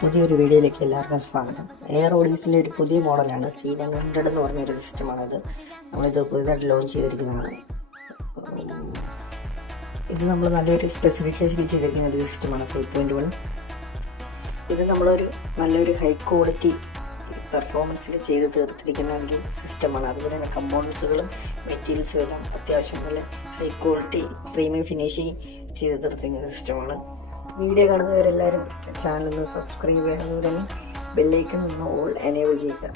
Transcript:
പുതിയൊരു വീഡിയോയിലേക്ക് എല്ലാവർക്കും സ്വാഗതം. എയർ ഓഡീസിൻ്റെ ഒരു പുതിയ മോഡലാണ് C900 എന്ന് പറഞ്ഞൊരു സിസ്റ്റമാണത്. നമ്മളിത് പുതിയതായിട്ട് ലോഞ്ച് ചെയ്തിരിക്കുന്നതാണ്. ഇത് നമ്മൾ നല്ലൊരു സ്പെസിഫിക്കേഷൻ ചെയ്തിരിക്കുന്ന ഒരു സിസ്റ്റമാണ് 5.1. ഇത് നമ്മളൊരു നല്ലൊരു ഹൈ ക്വാളിറ്റി പെർഫോമൻസിൽ ചെയ്ത് തീർത്തിരിക്കുന്ന ഒരു സിസ്റ്റമാണ്. അതുപോലെ തന്നെ കമ്പോണൻസുകളും മെറ്റീരിയൽസും എല്ലാം അത്യാവശ്യം നല്ല ഹൈ ക്വാളിറ്റി പ്രീമിയം ഫിനിഷിങ് ചെയ്ത് തീർത്തിരിക്കുന്ന സിസ്റ്റമാണ്. വീഡിയോ കാണുന്നവരെല്ലാവരും ചാനൽ ഒന്ന് സബ്സ്ക്രൈബ് ചെയ്യുക, അതുപോലെ തന്നെ ബെല്ലൈക്കൺ ഒന്ന് ഓൾ എനേബിൾ ചെയ്യുക.